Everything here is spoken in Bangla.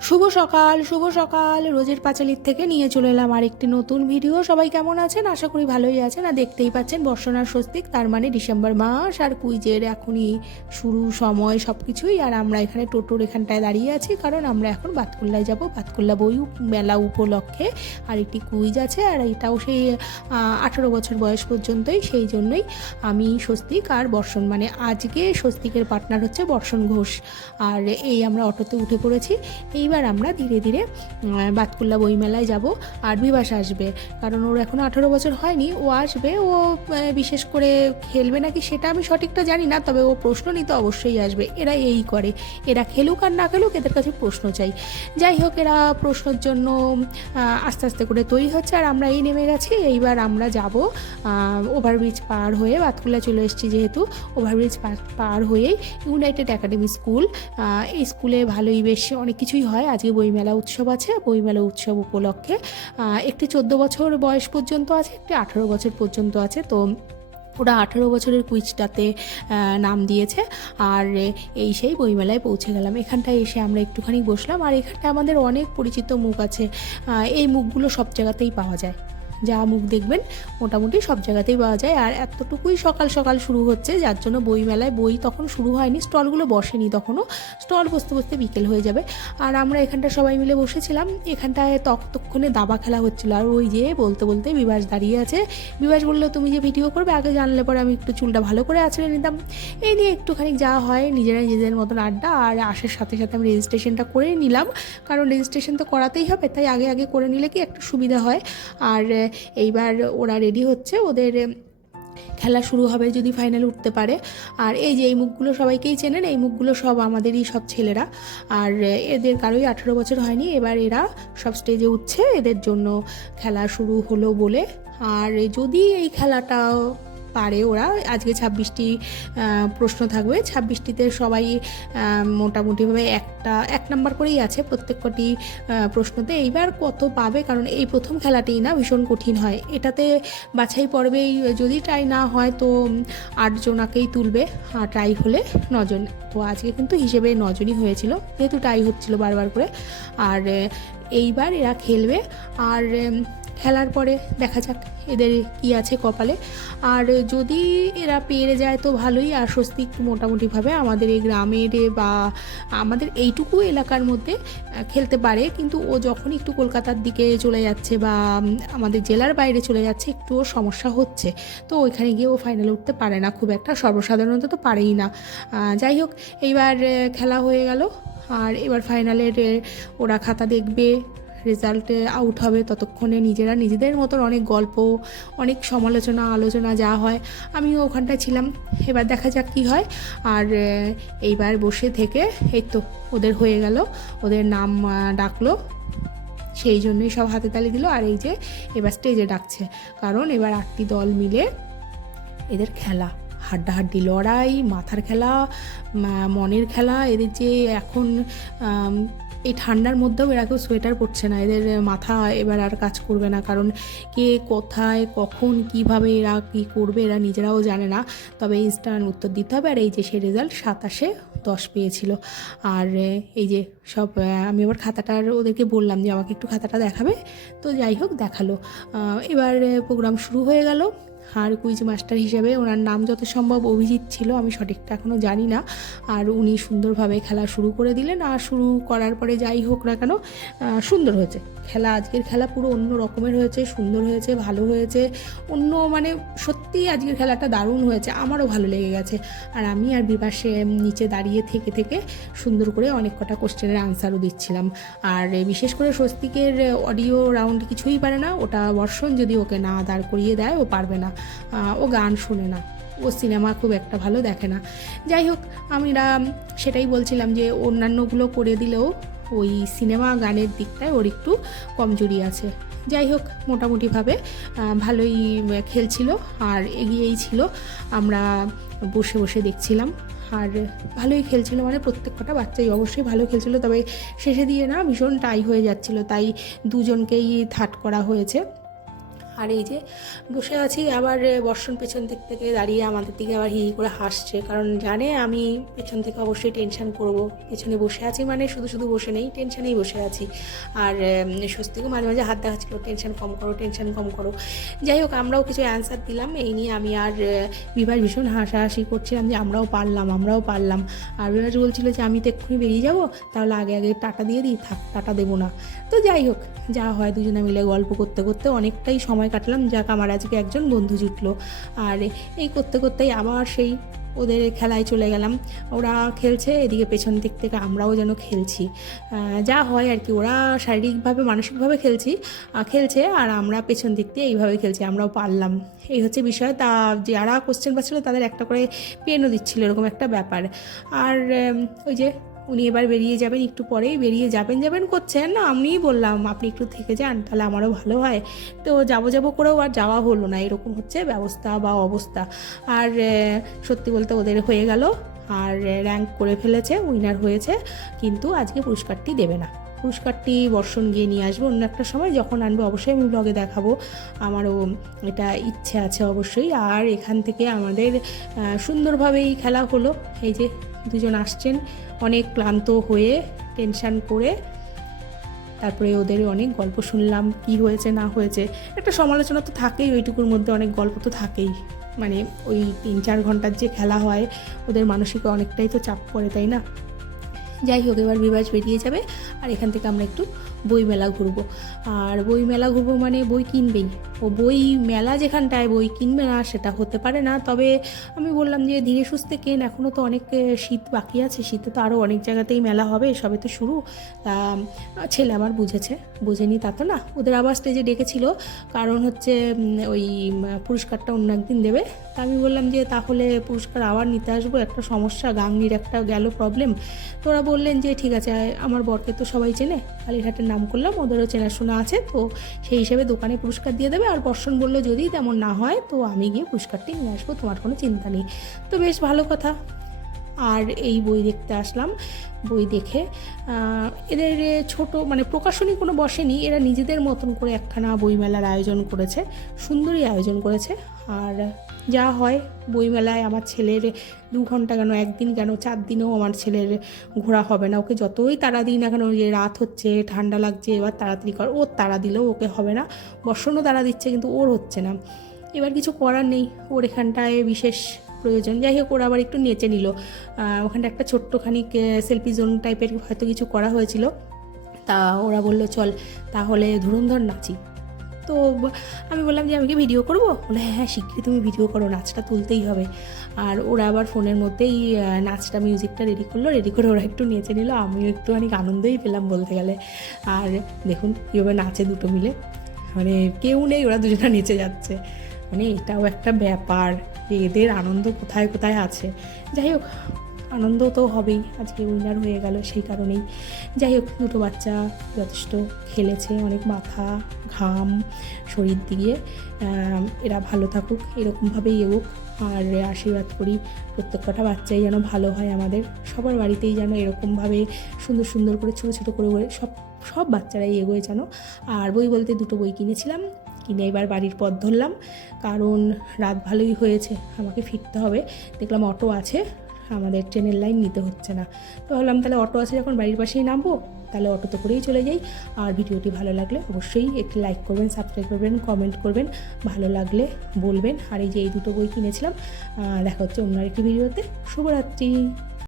শুভ সকাল শুভ সকাল। রোজের পাঁচালির থেকে নিয়ে চলে এলাম আরেকটি নতুন ভিডিও। সবাই কেমন আছেন? আশা করি ভালোই আছেন। আর দেখতেই পাচ্ছেন বর্ষণার স্বস্তিক, তার মানে ডিসেম্বর মাস আর কুইজের এখনই শুরু সময় সব কিছুই আর আমরা এখানে টোটোর এখানটায় দাঁড়িয়ে আছি, কারণ আমরা এখন বাতকুল্লায় যাব। বাতকুল্লা বই মেলা উপলক্ষে আর একটি কুইজ আছে, আর এটাও সেই আঠেরো বছর বয়স পর্যন্তই। সেই জন্যই আমি স্বস্তিক আর বর্ষণ মানে আজকে স্বস্তিকের পার্টনার হচ্ছে বর্ষণ ঘোষ। আর এই আমরা অটোতে উঠে পড়েছি। এইবার আমরা ধীরে ধীরে বাতকুল্লা বইমেলায় যাব। আর বিবাস আসবে। কারণ ওর এখনও আঠেরো বছর হয়নি। ও আসবে, ও বিশেষ করে খেলবে নাকি সেটা আমি সঠিকটা জানি না। তবে ও প্রশ্ন নিতে অবশ্যই আসবে। এরা এই করে। এরা খেলুক আর না খেলুক এদের কাছে প্রশ্ন চাই। যাই হোক, এরা প্রশ্নের জন্য আস্তে আস্তে করে তৈরি হচ্ছে আর আমরা এই নেমে গেছি। এইবার আমরা যাব ওভারব্রিজ পার হয়ে বাতকুল্লা চলে এসেছি যেহেতু। ওভারব্রিজ পার হয়েই ইউনাইটেড একাডেমি স্কুল এই স্কুলে ভালোই বেশ অনেক কিছুই হয় আজকে বইমেলা উৎসব আছে। বইমেলা উৎসব উপলক্ষে একটি চোদ্দ বছর বয়স পর্যন্ত আছে, একটি আঠেরো বছর পর্যন্ত আছে। তো ওরা আঠেরো বছরের কুইজটাতে নাম দিয়েছে। আর এই সেই বইমেলায় পৌঁছে গেলাম। এখানটায় এসে আমরা একটুখানি বসলাম। আর এখানটায় আমাদের অনেক পরিচিত মুখ আছে। এই মুখগুলো সব জায়গাতেই পাওয়া যায়। যা মুখ দেখবেন, মোটামুটি সব জায়গাতেই পাওয়া যায়। আর এতটুকুই সকাল সকাল শুরু হচ্ছে, যার জন্য বই মেলায় বই তখন শুরু হয়নি, স্টলগুলো বসেনি তখনও। স্টল বসতে বসতে বিকেল হয়ে যাবে। আর আমরা এখানটা সবাই মিলে বসেছিলাম। এখানটায় ততক্ষণে দাবা খেলা হচ্ছিল। আর ওই যে বলতে বলতে বিবাস দাঁড়িয়ে আছে। বিবাস বলল, তুমি যে ভিডিও করবে, আগে জানলে পরে আমি একটু চুলটা ভালো করে আছড়ে নিতাম। এই নিয়ে একটুখানি যা হয় নিজেরা নিজেদের মতন আড্ডা। আর আসার সাথে সাথে আমি রেজিস্ট্রেশনটা করে নিলাম। কারণ রেজিস্ট্রেশন তো করাতেই হবে, তাই আগে আগে করে নিলে কি একটু সুবিধা হয়। আর এইবার ওরা রেডি হচ্ছে, ওদের খেলা শুরু হবে যদি ফাইনাল উঠতে পারে। আর এই যে এই মুখগুলো সবাইকেই চেনেন, এই মুখগুলো সব আমাদেরই, সব ছেলেরা। আর এদের কারোই আঠেরো বছর হয়নি, এবার এরা সব স্টেজে উঠছে, এদের জন্য খেলা শুরু হলো বলে। আর যদি এই খেলাটা পারে ওরা। আজকে ছাব্বিশটি প্রশ্ন থাকবে। ছাব্বিশটিতে সবাই মোটামুটিভাবে একটা, এক নাম্বার করেই আছে প্রত্যেক কটি প্রশ্নতে। এইবার কত পাবে? কারণ এই প্রথম খেলাতেই না ভীষণ কঠিন হয়। এটাতে বাছাই পর্বেই যদি ট্রাই না হয় তো আটজনাকেই তুলবে, আর ট্রাই হলে নজন। তো আজকে কিন্তু হিসেবে নজনই হয়েছিল, যেহেতু ট্রাই হচ্ছিল বারবার করে। আর এইবার এরা খেলবে। আর খেলার পরে দেখা যাক এদের কি আছে কপালে। আর যদি এরা পেরে যায় তো ভালোই, আর স্বস্তিক মোটামুটিভাবে আমাদের এই গ্রামের বা আমাদের এইটুকু এলাকার মধ্যে খেলতে পারে। কিন্তু ও যখন একটু কলকাতার দিকে চলে যাচ্ছে বা আমাদের জেলার বাইরে চলে যাচ্ছে একটু সমস্যা হচ্ছে। তো ওইখানে গিয়ে ও ফাইনালে উঠতে পারে না খুব একটা, সর্বসাধারণত তো পারেই না। যাই হোক, এইবার খেলা হয়ে গেল। আর এবার ফাইনালের ওরা খাতা দেখবে। রেজাল্টে আউট হবে ততক্ষণে নিজেরা নিজেদের মতন অনেক গল্প, অনেক সমালোচনা, আলোচনা যা হয়, আমিও ওখানটায় ছিলাম। এবার দেখা যাক কী হয়। আর এইবার বসে থেকে এই তো ওদের হয়ে গেল, ওদের নাম ডাকলো। সেই জন্যই সব হাতে তালি দিল। আর এই যে এবার স্টেজে ডাকছে। কারণ এবার আটটি দল মিলে এদের খেলা, হাড্ডাহাড্ডি লড়াই, মাথার খেলা মনের খেলা, এদের যে এখন এই ঠান্ডার মধ্যেও এরা কেউ সোয়েটার পরছে না। এদের মাথা এবার আর কাজ করবে না। কারণ কে কোথায়, কখন, কীভাবে এরা কি করবে এরা নিজেরাও জানে না। তবে ইনস্ট্যান্ট উত্তর দিতে হবে। আর এই যে সেই রেজাল্ট সাতাশে দশ পেয়েছিল। আর এই যে সব আমি আবার খাতাটার ওদেরকে বললাম যে আমাকে একটু খাতাটা দেখাবে। তো যাই হোক, দেখাল। এবার প্রোগ্রাম শুরু হয়ে গেল। আর কুইজ মাস্টার হিসেবে ওনার নাম যত সম্ভব অভিজিৎ ছিল, আমি সঠিকটা এখনও জানি না। আর উনি সুন্দরভাবে খেলা শুরু করে দিলেন আর শুরু করার পরে যাই হোক না কেন সুন্দর হয়েছে। খেলা, আজকের খেলা পুরো অন্য রকমের হয়েছে, সুন্দর হয়েছে, ভালো হয়েছে। অন্য মানে সত্যি আজকের খেলাটা দারুণ হয়েছে, আমারও ভালো লেগে গেছে। আর আমি আর বিপাশে নিচে দাঁড়িয়ে থেকে থেকে সুন্দর করে অনেক কটা কোশ্চেনের আনসারও দিচ্ছিলাম। আর বিশেষ করে স্বস্তিকের অডিও রাউন্ড কিছুই পারে না, ওটা বর্ষণ যদি ওকে না দাঁড় করিয়ে দেয়, ও পারবে না। ও গান শোনে না। ও সিনেমা খুব একটা ভালো দেখে না। যাই হোক, আমরা সেটাই বলছিলাম যে অন্যান্যগুলো করে দিলেও ওই সিনেমা গানের দিকটায় ওর একটু কমজোরি আছে। যাই হোক, মোটামুটিভাবে ভালোই খেলছিল আর এগিয়েই ছিল। আমরা বসে বসে দেখছিলাম। আর ভালোই খেলছিল মানে প্রত্যেক কটা বাচ্চাই অবশ্যই ভালো খেলছিল, তবে শেষে দিয়ে না ভীষণ টাই হয়ে যাচ্ছিল। তাই দুজনকেই থার্ড করা হয়েছে। আর এই যে বসে আছি আবার বর্ষণ পেছন দিক থেকে দাঁড়িয়ে আমাদের দিকে আবার হি করে হাসছে। কারণ জানে আমি পেছন থেকে অবশ্যই টেনশন করব। পেছনে বসে আছি মানে শুধু শুধু বসে নেই টেনশানেই বসে আছি। আর স্বস্তিকে মাঝে মাঝে হাত দেখাচ্ছিল টেনশন কম করো টেনশন কম করো। যাই হোক, আমরাও কিছু অ্যান্সার দিলাম। এই নিয়ে আমি আর বিভাস ভীষণ হাসাহাসি করছিলাম যে আমরাও পারলাম আমরাও পারলাম। আর বিভাস বলছিল যে, আমি তো এক্ষুনি বেরিয়ে যাব, তাহলে আগে আগে টাটা দিয়ে দিই, থাক, টাটা দেবো না। তো যাই হোক, যা হয় দুজনে মিলে গল্প করতে করতে অনেকটাই সময় কাটলাম। যাক, আমার আজকে একজন বন্ধু জুটলো। আর এই করতে করতেই আবার সেই ওদের খেলায় চলে গেলাম। ওরা খেলছে, এদিকে পেছন দিক থেকে আমরাও যেন খেলছি। যা হয় আর কি, ওরা শারীরিকভাবে, মানসিকভাবে খেলছি। খেলছে আর আমরা পেছন দিক দিয়ে এইভাবে খেলছি, আমরাও পারলাম। এই হচ্ছে বিষয়। তা যারা কোশ্চেন পাচ্ছিলো তাদের একটা করে পেনও দিচ্ছিল, এরকম একটা ব্যাপার। আর ওই যে উনি এবার বেরিয়ে যাবেন, একটু পরেই বেরিয়ে যাবেন। যাবেন করছেন না, আমিই বললাম, আপনি একটু থেকে যান, তাহলে আমারও ভালো হয়। তো যাব যাব করেও আর যাওয়া হলো না, এরকম হচ্ছে ব্যবস্থা বা অবস্থা। আর সত্যি বলতে ওদের হয়ে গেল, আর র্যাঙ্ক করে ফেলেছে উইনার হয়েছে, কিন্তু আজকে পুরস্কারটি দেবে না। পুরস্কারটি বর্ষণ গিয়ে নিয়ে আসব। অন্য একটা সময় যখন আনব, অবশ্যই আমি ব্লগে দেখাবো। আমারও এটা ইচ্ছে আছে অবশ্যই। আর এখান থেকে আমাদের সুন্দরভাবেই খেলা হলো। এই যে দুজন আসছেন, অনেক ক্লান্ত হয়ে টেনশান করে। তারপরে ওদের অনেক গল্প শুনলাম, কি হয়েছে, না হয়েছে। একটা সমালোচনা তো থাকেই, ওইটুকুর মধ্যে অনেক গল্প তো থাকেই। মানে ওই তিন চার ঘণ্টার যে খেলা হয়, ওদের মানসিক অনেকটাই তো চাপ পড়ে, তাই না? যাই হোক এবার বিবাস বেরিয়ে যাবে। আর এখান থেকে আমরা একটু বই মেলা ঘুরবো। আর বই মেলা ঘুরবো মানে বই কিনবেই। ও বই মেলা যেখানটায় বই কিনবে না, সেটা হতে পারে না। তবে আমি বললাম যে ধীরে সুস্থে কেন? এখনও তো অনেক শীত বাকি আছে। শীতে তো আরও অনেক জায়গাতেই মেলা হবে, সবে তো শুরু। তা ছেলে আমার বুঝেছে। বুঝেনি তা তো না। ওদের আবার স্টেজে ডেকেছিল। কারণ হচ্ছে ওই পুরস্কারটা অন্য একদিন দেবে। তা আমি বললাম যে, তাহলে পুরস্কার আবার নিতে আসব। একটা সমস্যা, গাঙ্গির একটা গেল প্রবলেম তো ওরা বললেন যে, ঠিক আছে আমার বরকে তো সবাই চেনে। কালীঘাটের নাম করলাম, ওদেরও চেনাশোনা আছে, তো সেই হিসেবে দোকানে পুরস্কার দিয়ে দেবে। আর বর্ষণ বলল, যদি তেমন না হয়, তো আমি গিয়ে পুরস্কারটি নিয়ে আসব, তোমার কোনো চিন্তা নেই। তো বেশ ভালো কথা। আর এই বই দেখতে আসলাম, বই দেখে। এদের ছোট মানে প্রকাশনী কোনো বসেনি, এরা নিজেদের মতন করে একখানা বইমেলার আয়োজন করেছে, সুন্দরই আয়োজন করেছে। আর যা হয়, বইমেলায় আমার ছেলের দু ঘণ্টা কেন, একদিন কেন, চার দিনেও আমার ছেলের ঘোরা হবে না। ওকে যতই তাড়া দিই না কেন যে রাত হচ্ছে, ঠান্ডা লাগছে, এবার তাড়াতাড়ি কর, ওর তাড়া দিলেও ওকে হবে না। বর্ষণও তাড়া দিচ্ছে, কিন্তু ওর হচ্ছে না। এবার কিছু করার নেই, ওর এখানটায় বিশেষ প্রয়োজন। যাই হোক ওরা আবার একটু নেচে নিল। আহ, ওখানটা একটা ছোট্টখানি সেলফি জোন টাইপের হয়তো কিছু করা হয়েছিল। তা ওরা বলল চল তাহলে ধুরন্ধর নাচি। তো আমি বললাম যে আমি কি ভিডিও করব? বলে হ্যাঁ হ্যাঁ শিগগিরই তুমি ভিডিও করো নাচটা তুলতেই হবে। আর ওরা আবার ফোনের মধ্যেই নাচটা মিউজিকটা রেডি করল। রেডি করে ওরা একটু নেচে নিল। আমিও একটু অনেক আনন্দই পেলাম বলতে গেলে। আর দেখুন কীভাবে নাচে দুটো মিলে। মানে কেউ নেই ওরা দুজনে নেচে যাচ্ছে। মানে এটাও একটা ব্যাপার যে এদের আনন্দ কোথায় কোথায় আছে। যাই হোক, আনন্দ তো হবেই, আজকে উইনার হয়ে গেল সেই কারণেই। যাই হোক, দুটো বাচ্চা যথেষ্ট খেলেছে, অনেক মাথা, ঘাম, শরীর দিয়ে। এরা ভালো থাকুক, এরকমভাবেই এগোক। আর আশীর্বাদ করি প্রত্যেক কটা বাচ্চাই যেন ভালো হয় আমাদের। সবার বাড়িতেই যেন এরকমভাবে সুন্দর সুন্দর করে, ছোটো ছোটো করে সব সব বাচ্চারাই এগোয় যেন। আর বই বলতে দুটো বই কিনেছিলাম কিনে এবার বাড়ির পথ ধরলাম। কারণ রাত ভালোই হয়েছে, আমাকে ফিরতে হবে। দেখলাম অটো আছে, আমাদের ট্রেনের লাইন নিতে হচ্ছে না। তো ভাবলাম তাহলে অটো আছে, যখন বাড়ির পাশেই নামবো, তাহলে অটোতে করেই চলে যাই। আর ভিডিওটি ভালো লাগলে অবশ্যই একটি লাইক করবেন সাবস্ক্রাইব করবেন কমেন্ট করবেন, ভালো লাগলে বলবেন। আর এই যে এই দুটো বই কিনেছিলাম দেখা হচ্ছে অন্য একটি ভিডিওতে। শুভরাত্রি।